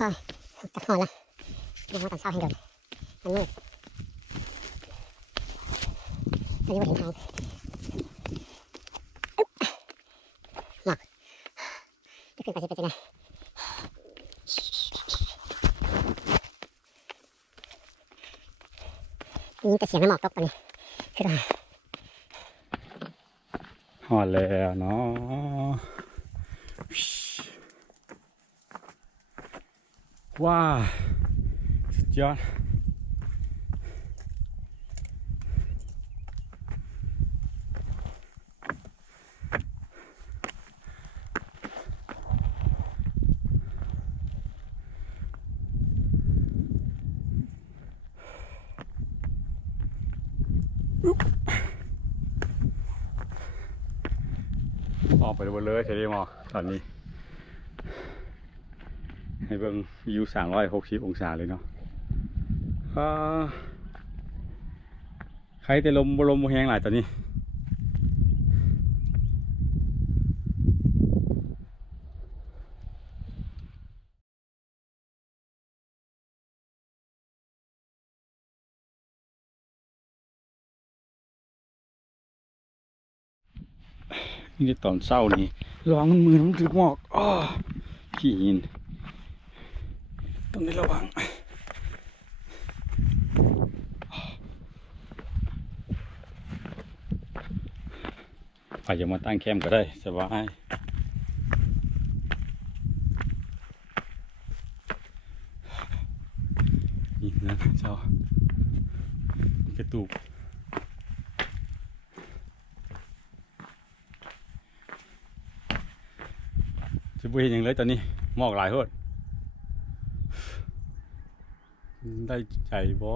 ค่อยจับหอนละยังมาตอนเช้าให้โดนมันมืดตอนนี้ไม่เห็นทางหมอกจะขึ้นไปจะเป็นยังไงนี่แต่เสียงน้ำหมอกตกตอนนี้คือว่าหอดแล้วเนาะว้าสุดยอดออกไปดูเลยเฉลี่ยมอตอนนี้ให้เบิ่งวิว360 องศาเลยเนาะใครแต่ลมบ่ลมบ่แห้งหลายตอนนี้นี่ตอนเช้านี่ระวังมือมันถือหมอกขี้หินต้องได้ระวังอาจจะมาตั้งแคมป์ก็ได้สบายนี่นะเจ้ากระตูกจะไปเห็นอย่างไรตอนนี้หมอกหลายโหดได้ใจบ่